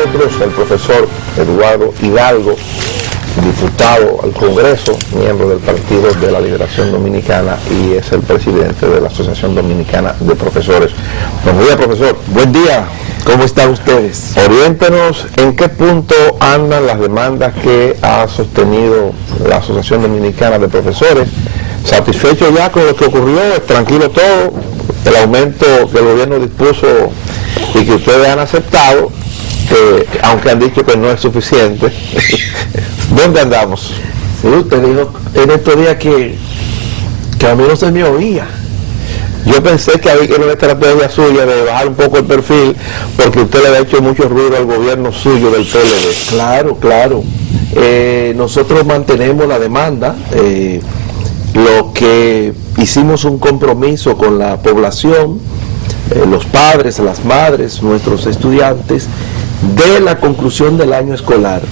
nosotros el profesor Eduardo Hidalgo, diputado al Congreso, miembro del Partido de la Liberación Dominicana y es el presidente de la Asociación Dominicana de Profesores. Buen día, profesor. Buen día. ¿Cómo están ustedes? Oriéntenos en qué punto andan las demandas que ha sostenido la Asociación Dominicana de Profesores. ¿Satisfecho ya con lo que ocurrió? ¿Tranquilo todo? El aumento que el gobierno dispuso y que ustedes han aceptado, aunque han dicho que no es suficiente. ¿Dónde andamos? Sí, usted dijo en estos días que a mí no se me oía. Yo pensé que había una estrategia suya de bajar un poco el perfil porque usted le había hecho mucho ruido al gobierno suyo del PLD. Claro. Nosotros mantenemos la demanda. Lo que hicimos un compromiso con la población, los padres, las madres, nuestros estudiantes, de la conclusión del año escolar.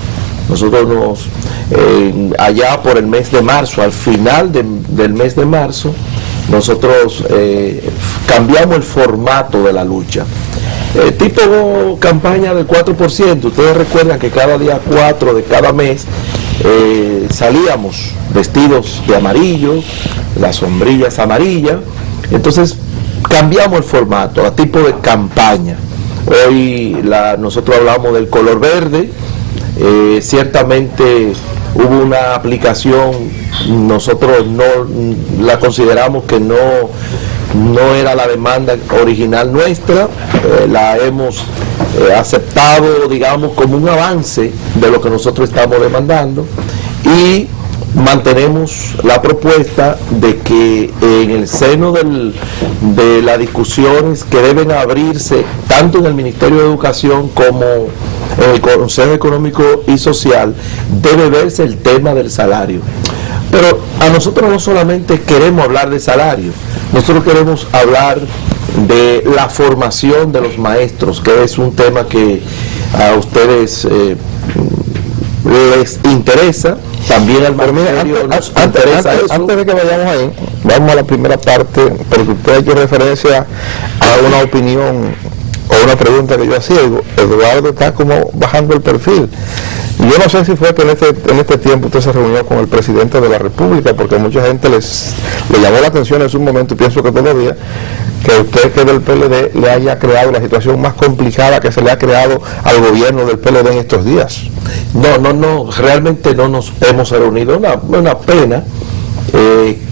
Nosotros allá por el mes de marzo, al final del mes de marzo, nosotros cambiamos el formato de la lucha. Tipo campaña del 4%. Ustedes recuerdan que cada día 4 de cada mes salíamos vestidos de amarillo, las sombrillas amarillas. Entonces cambiamos el formato a tipo de campaña. Hoy nosotros hablamos del color verde. Ciertamente hubo una aplicación, nosotros no la consideramos que no era la demanda original nuestra, la hemos aceptado, digamos, como un avance de lo que nosotros estamos demandando y mantenemos la propuesta de que en el seno de las discusiones que deben abrirse tanto en el Ministerio de Educación como en el Consejo Económico y Social debe verse el tema del salario. Pero a nosotros no solamente queremos hablar de salario, nosotros queremos hablar de la formación de los maestros, que es un tema que a ustedes les interesa. También al ministerio nos interesa eso. Antes de que vayamos ahí, vamos a la primera parte, porque usted ha hecho referencia a una opinión o una pregunta que yo hacía. Eduardo está como bajando el perfil. Yo no sé si fue que en este tiempo usted se reunió con el presidente de la República, porque mucha gente le llamó la atención en su momento, y pienso que todavía, que usted, que es del PLD, le haya creado la situación más complicada que se le ha creado al gobierno del PLD en estos días. No, realmente no nos hemos reunido. Una pena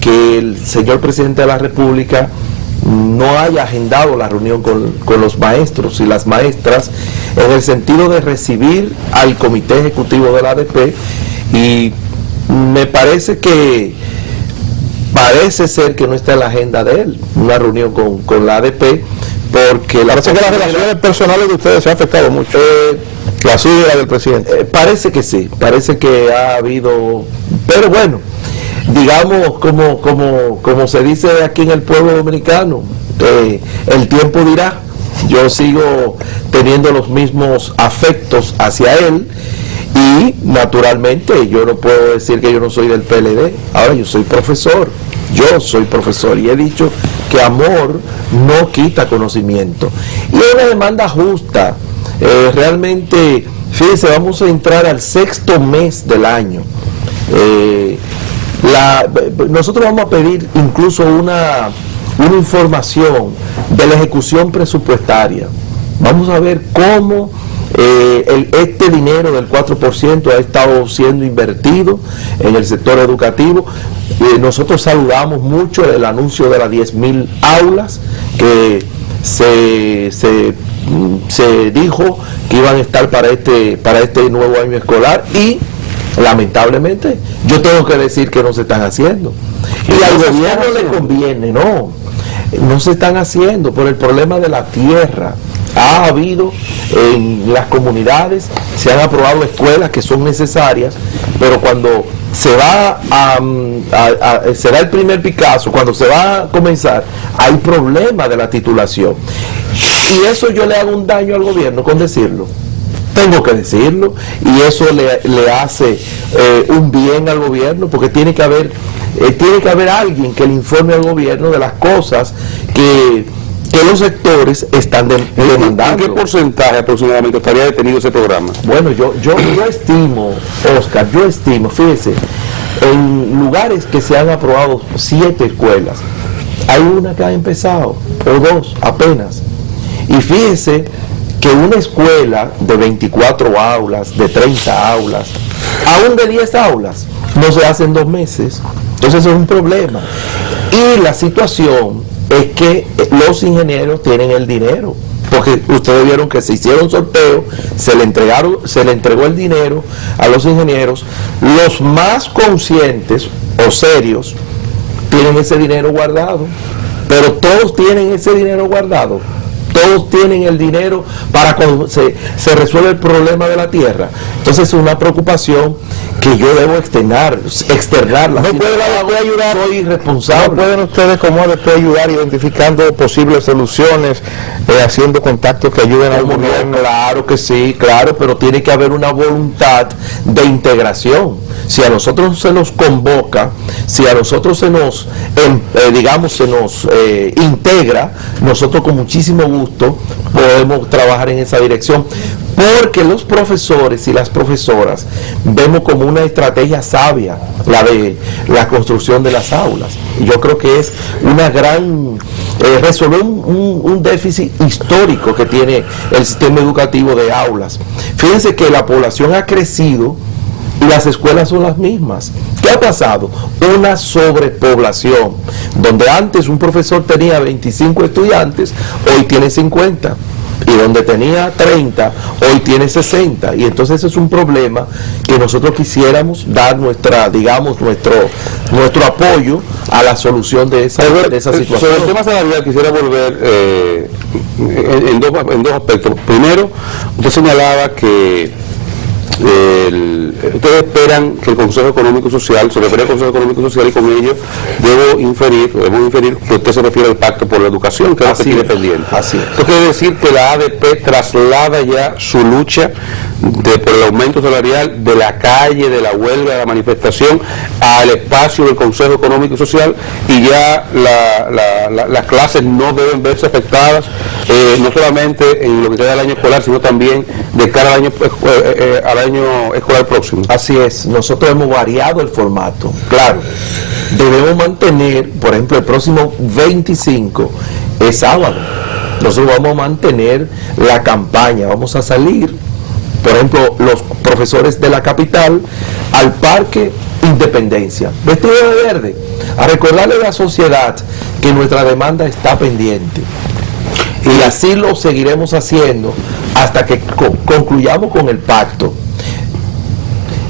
que el señor presidente de la República no haya agendado la reunión con los maestros y las maestras en el sentido de recibir al comité ejecutivo de la ADP, y me parece ser que no está en la agenda de él una reunión con la ADP, porque parece que las relaciones personales de ustedes se han afectado mucho, la suya y la del presidente. Parece que sí, parece que ha habido, pero bueno, digamos, como se dice aquí en el pueblo dominicano, el tiempo dirá. Yo sigo teniendo los mismos afectos hacia él y naturalmente yo no puedo decir que yo no soy del PLD. Ahora yo soy profesor y he dicho que amor no quita conocimiento. Y es una demanda justa. Realmente, fíjense, vamos a entrar al 6º mes del año. Nosotros vamos a pedir incluso una información de la ejecución presupuestaria. Vamos a ver cómo este dinero del 4% ha estado siendo invertido en el sector educativo. Nosotros saludamos mucho el anuncio de las 10.000 aulas que se dijo que iban a estar para este nuevo año escolar, y lamentablemente yo tengo que decir que no se están haciendo. Y al gobierno le conviene, no se están haciendo por el problema de la tierra. Ha habido en las comunidades, se han aprobado escuelas que son necesarias, pero cuando se da el primer Picasso, cuando se va a comenzar, hay problema de la titulación. Y eso yo le hago un daño al gobierno con decirlo. Tengo que decirlo, y eso le hace un bien al gobierno, porque tiene que haber alguien que le informe al gobierno de las cosas que que los sectores están demandando. ¿En qué porcentaje aproximadamente estaría detenido ese programa? Bueno, yo estimo, Oscar, fíjese, en lugares que se han aprobado 7 escuelas, hay una que ha empezado, o 2 apenas. Y fíjese que una escuela de 24 aulas, de 30 aulas, aún de 10 aulas, no se hace en 2 meses. Entonces eso es un problema. Y la situación es que los ingenieros tienen el dinero, porque ustedes vieron que se hicieron sorteos, se le entregó el dinero a los ingenieros. Los más conscientes o serios tienen ese dinero guardado, pero todos tienen ese dinero guardado. Todos tienen el dinero para cuando se resuelve el problema de la tierra. Entonces es una preocupación que yo debo externarla. No puede la ADP ayudar. Soy irresponsable. ¿No pueden ustedes como ADP ayudar identificando posibles soluciones, haciendo contactos que ayuden al gobierno? Claro que sí, claro, pero tiene que haber una voluntad de integración. Si a nosotros se nos convoca, si a nosotros se nos, integra, nosotros con muchísimo gusto podemos trabajar en esa dirección, porque los profesores y las profesoras vemos como una estrategia sabia la de la construcción de las aulas. Y yo creo que es una gran resolver un déficit histórico que tiene el sistema educativo de aulas. Fíjense que la población ha crecido y las escuelas son las mismas. ¿Qué ha pasado? Una sobrepoblación, donde antes un profesor tenía 25 estudiantes, hoy tiene 50, y donde tenía 30, hoy tiene 60, y entonces ese es un problema que nosotros quisiéramos dar nuestro apoyo a la solución de esa situación. Sobre el tema salarial quisiera volver en dos aspectos. Primero, usted señalaba que ustedes esperan que el Consejo Económico y Social, se refiere al Consejo Económico y Social, y con ello debemos inferir que usted se refiere al Pacto por la Educación, que es lo que tiene pendiente. Así es. Esto quiere decir que la ADP traslada ya su lucha por el aumento salarial de la calle, de la huelga, de la manifestación, al espacio del Consejo Económico y Social, y ya las clases no deben verse afectadas, no solamente en lo que queda del año escolar, sino también de cara al año escolar próximo. Así es, nosotros hemos variado el formato, claro. Debemos mantener, por ejemplo, el próximo 25 es sábado. Nosotros vamos a mantener la campaña, vamos a salir, por ejemplo, los profesores de la capital al Parque Independencia, vestido de verde, a recordarle a la sociedad que nuestra demanda está pendiente. Y así lo seguiremos haciendo hasta que concluyamos con el pacto.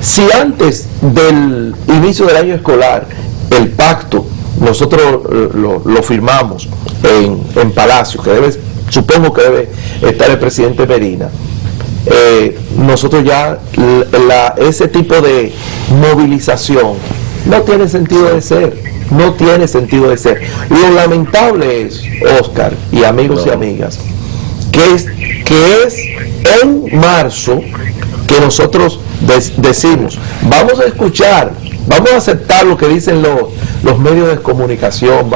Si antes del inicio del año escolar el pacto nosotros lo firmamos en Palacio, que supongo que debe estar el presidente Medina, nosotros ya ese tipo de movilización no tiene sentido de ser. No tiene sentido de ser. Lo lamentable es, Oscar y amigos y amigas, que es en marzo que nosotros decimos, vamos a escuchar, vamos a aceptar lo que dicen los medios de comunicación,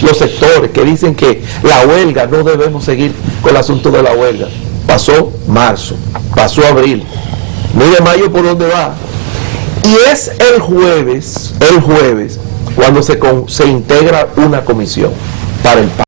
los sectores que dicen que la huelga, no debemos seguir con el asunto de la huelga. Pasó marzo, pasó abril, mire mayo por dónde va. Y es el jueves, cuando se integra una comisión para el